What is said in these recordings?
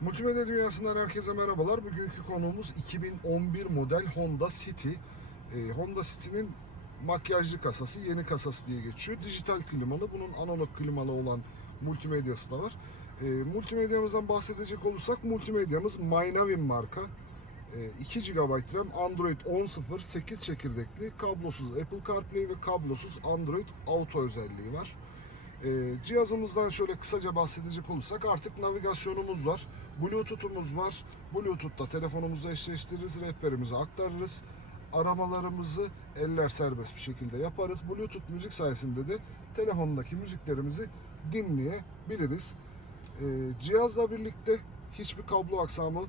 Multimedya dünyasından herkese merhabalar. Bugünkü konuğumuz 2011 model Honda City. Ee, Honda City'nin makyajlı kasası, yeni kasası diye geçiyor. Dijital klimalı, bunun analog klimalı olan multimedyası da var. Ee, multimedyamızdan bahsedecek olursak, multimedyamız Mynavin marka. Ee, 2 GB RAM, Android 10.0, 8 çekirdekli, kablosuz Apple CarPlay ve kablosuz Android Auto özelliği var. Ee, cihazımızdan şöyle kısaca bahsedecek olursak artık navigasyonumuz var. Bluetooth'umuz var. Bluetooth'ta telefonumuzu eşleştiririz, rehberimize aktarırız. Aramalarımızı eller serbest bir şekilde yaparız. Bluetooth müzik sayesinde de telefondaki müziklerimizi dinleyebiliriz. Ee, cihazla birlikte hiçbir kablo aksamı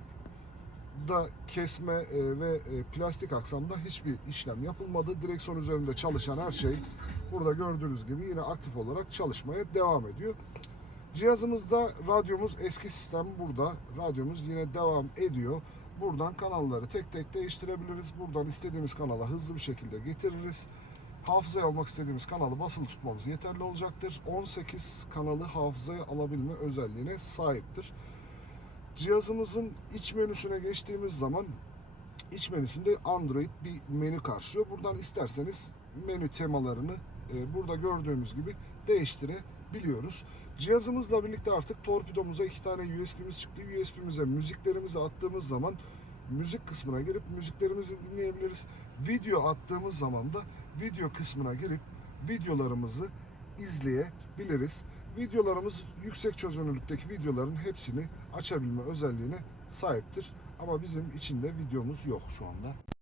da kesme e, ve e, plastik aksamda hiçbir işlem yapılmadı. Direksiyon üzerinde çalışan her şey burada gördüğünüz gibi yine aktif olarak çalışmaya devam ediyor. Cihazımızda radyomuz eski sistem burada. Radyomuz yine devam ediyor. Buradan kanalları tek tek değiştirebiliriz. Buradan istediğimiz kanala hızlı bir şekilde getiririz. Hafızaya almak istediğimiz kanalı basılı tutmamız yeterli olacaktır. 18 kanalı hafızaya alabilme özelliğine sahiptir. Cihazımızın iç menüsüne geçtiğimiz zaman iç menüsünde Android bir menü karşılıyor. Buradan isterseniz menü temalarını e, burada gördüğümüz gibi değiştirebiliyoruz. Cihazımızla birlikte artık torpidomuza iki tane USB'miz çıktı. USB'mize müziklerimizi attığımız zaman müzik kısmına girip müziklerimizi dinleyebiliriz. Video attığımız zaman da video kısmına girip videolarımızı izleyebiliriz. Videolarımız yüksek çözünürlükteki videoların hepsini açabilme özelliğine sahiptir. Ama bizim içinde videomuz yok şu anda.